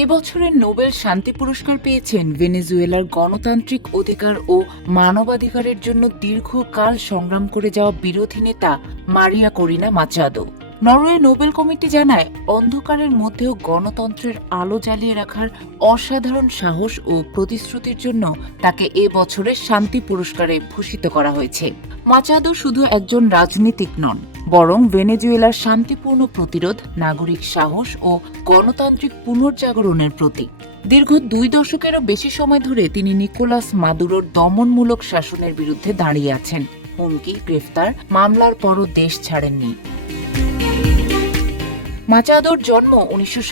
এ বছরের নোবেল শান্তি পুরস্কার পেয়েছেন ভেনেজুয়েলার গণতান্ত্রিক অধিকার ও মানবাধিকারের জন্য দীর্ঘকাল সংগ্রাম করে যাওয়া বিরোধী নেতা Maria Corina Machado. Norway Nobel committee জানায়, অন্ধকারের মধ্যেও গণতন্ত্রের আলো জ্বালিয়ে রাখার অসাধারণ সাহস ও প্রতিশ্রুতির জন্য তাকে এ বছরের শান্তি পুরস্কারে ভূষিত করা হয়েছে। মাচাদো শুধু একজন রাজনীতিক নন বরং ভেনেজুয়েলার শান্তিপূর্ণ প্রতিরোধ, নাগরিক সাহস ও গণতান্ত্রিক পুনর্জাগরণের প্রতীক। দীর্ঘ দুই দশকেরও বেশি সময় ধরে তিনি নিকোলাস মাদুরোর দমনমূলক শাসনের বিরুদ্ধে দাঁড়িয়ে আছেন। হুমকি, গ্রেফতার, মামলার পরও দেশ ছাড়েননি। মাচাদোর জন্ম উনিশশো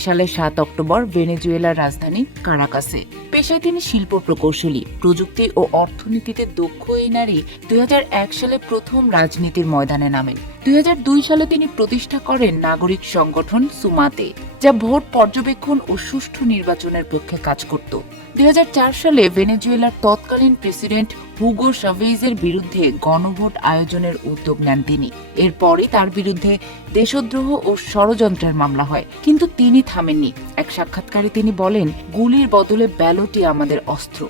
সালের সাত অক্টোবর ভেনেজুয়েলার রাজধানী কারাকাসে। পেশায় তিনি শিল্প প্রকৌশলী, প্রযুক্তি ও অর্থনীতিতে দক্ষ এই নারী দুই হাজার এক সালে প্রথম রাজনীতির ময়দানে নামেন। দুই হাজার দুই সালে তিনি প্রতিষ্ঠা করেন নাগরিক সংগঠন সুমাতে। যা ভোট পর্যবেক্ষণ ও সুষ্ঠু নির্বাচনের পক্ষে কাজ করত। দুই হাজার চার সালে ভেনেজুয়েলার তৎকালীন প্রেসিডেন্ট হুগো সাভেজের বিরুদ্ধে গণভোট আয়োজনের উদ্যোগ নেন তিনি। এরপরই তার বিরুদ্ধে দেশদ্রোহ ও ষড়যন্ত্রের মামলা হয়, কিন্তু তিনি থামেননি। এক সাক্ষাৎকারে তিনি বলেন, গুলির বদলে ব্যালটই আমাদের অস্ত্র।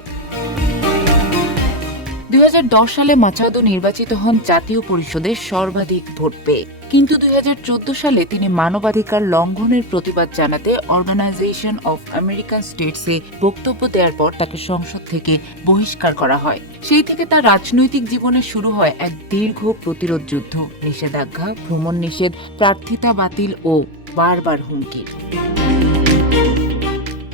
দুই হাজার দশ সালে মাচাদো নির্বাচিত হন জাতীয় পরিষদের সর্বাধিক ভোট পেয়ে। কিন্তু দুই হাজার চোদ্দ সালে তিনি মানবাধিকার লঙ্ঘনের প্রতিবাদ জানাতে অর্গানাইজেশন অফ আমেরিকান স্টেটসে বক্তব্য দেওয়ার পর তাকে সংসদ থেকে বহিষ্কার করা হয়। সেই থেকে তার রাজনৈতিক জীবনে শুরু হয় এক দীর্ঘ প্রতিরোধ যুদ্ধ, নিষেধাজ্ঞা, ভ্রমণ নিষেধ, প্রার্থিতা বাতিল ও বারবার হুমকি।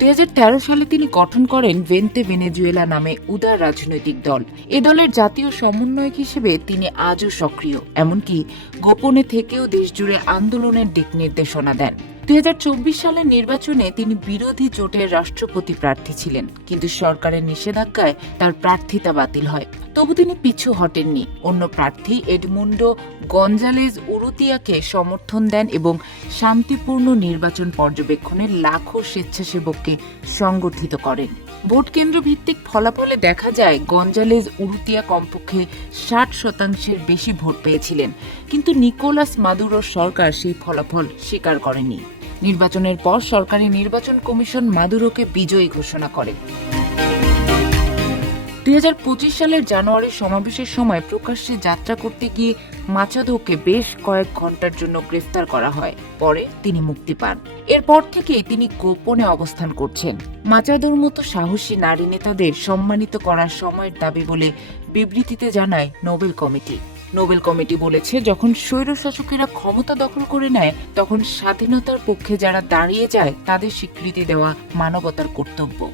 দুই হাজার তেরো সালে তিনি গঠন করেন ভেন্তে ভেনেজুয়েলা নামে উদার রাজনৈতিক দল। এ দলের জাতীয় সমন্বয়ক হিসেবে তিনি আজও সক্রিয়, এমনকি গোপনে থেকেও দেশজুড়ে আন্দোলনের দিক নির্দেশনা দেন। দুই হাজার চব্বিশ সালের নির্বাচনে তিনি বিরোধী জোটের রাষ্ট্রপতি প্রার্থী ছিলেন, কিন্তু সরকারের নিষেধাজ্ঞায় তার প্রার্থিতা বাতিল হয়। তবু তিনি পিছু হটেননি। অন্য প্রার্থী এডমুন্ডো গঞ্জালেজ উরুতিয়াকে সমর্থন দেন এবং শান্তিপূর্ণ নির্বাচন পর্যবেক্ষণে লাখো স্বেচ্ছাসেবককে সংগঠিত করেন। ভোট কেন্দ্র ভিত্তিক ফলাফলে দেখা যায়, গঞ্জালেজ উরুতিয়া কমপক্ষে ষাট শতাংশের বেশি ভোট পেয়েছিলেন। কিন্তু নিকোলাস মাদুরো সরকার সেই ফলাফল স্বীকার করেনি। নির্বাচনের পর সরকারি নির্বাচন কমিশন মাদুরোকে বিজয়ী ঘোষণা করে। দুই হাজার পঁচিশ সালের জানুয়ারির সমাবেশের সময় প্রকাশ্যে যাত্রা করতে গিয়ে মাচাদোকে বেশ কয়েক ঘণ্টার জন্য গ্রেফতার করা হয়। পরে তিনি মুক্তি পান। এরপর থেকেই তিনি গোপনে অবস্থান করছেন। মাচাদোর মতো সাহসী নারী নেতাদের সম্মানিত করার সময়ের দাবি বলে বিবৃতিতে জানায় নোবেল কমিটি। নোবেল কমিটি বলেছে, যখন স্বৈরশাসকেরা ক্ষমতা দখল করে নেয়, তখন স্বাধীনতার পক্ষে যারা দাঁড়িয়ে যায়, তাদের স্বীকৃতি দেওয়া মানবতার কর্তব্য।